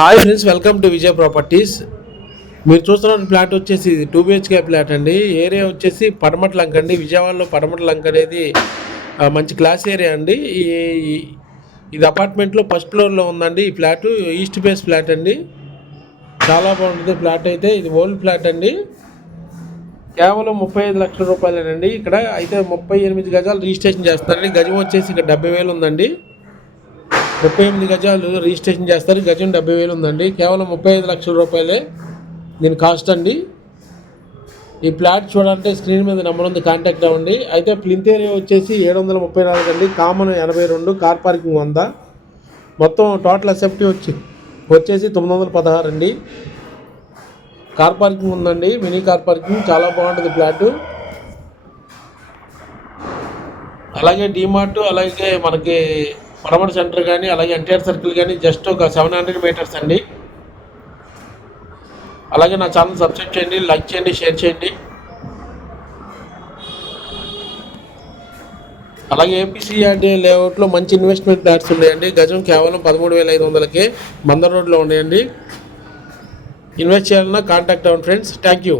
Hi friends, welcome to Vijay properties. మీరు చూస్తున్న flat వచ్చేసి 2 BHK ఫ్లాట్ అండి. ఏరియా వచ్చేసి పడమట లంక అండి. విజయవాడలో పడమట లంక అనేది మంచి క్లాస్ ఏరియా అండి. ఇది అపార్ట్మెంట్లో ఫస్ట్ ఫ్లోర్లో ఉందండి. ఈ ఫ్లాట్ ఈస్ట్ ఫేస్ ఫ్లాట్ అండి. చాలా బాగుంటుంది ఫ్లాట్ అయితే. ఇది ఓల్డ్ ఫ్లాట్ అండి. కేవలం 35 లక్షల రూపాయలేనండి. ఇక్కడ అయితే 38 గజాలు రిజిస్ట్రేషన్ చేస్తారండి. గజం వచ్చేసి ఇక్కడ 70,000 ఉందండి. 38 గజాలు రిజిస్ట్రేషన్ చేస్తారు. గజం 70,000 ఉందండి. కేవలం 35 లక్షల రూపాయలే దీని కాస్ట్ అండి. ఈ ప్లాట్ చూడాలంటే స్క్రీన్ మీద నెంబర్ ఉంది, కాంటాక్ట్ అవ్వండి. అయితే ప్లింత్ ఏరియా వచ్చేసి 734 అండి. Common 82, car parking 100. మొత్తం టోటల్ అసెప్టీ వచ్చేసి 916 అండి. కార్ పార్కింగ్ ఉందండి, మినీ కార్ పార్కింగ్. చాలా బాగుంటుంది ఫ్లాట్. అలాగే డీమార్ట్, అలాగే మనకి పడమట సెంటర్ కానీ, అలాగే ఎన్టీఆర్ సర్కిల్ కానీ జస్ట్ ఒక 700 మీటర్స్ అండి. అలాగే నా ఛానల్ సబ్స్క్రైబ్ చేయండి, లైక్ చేయండి, షేర్ చేయండి. అలాగే ఏపీసీఆర్డీ లేఅవుట్లో మంచి ఇన్వెస్ట్మెంట్ ఫ్లాట్స్ ఉన్నాయండి. గజం కేవలం 13,500కే బందర్ రోడ్లో ఉన్నాయండి. ఇన్వెస్ట్ చేయాలన్నా కాంటాక్ట్ అవ్వండి ఫ్రెండ్స్. Thank you.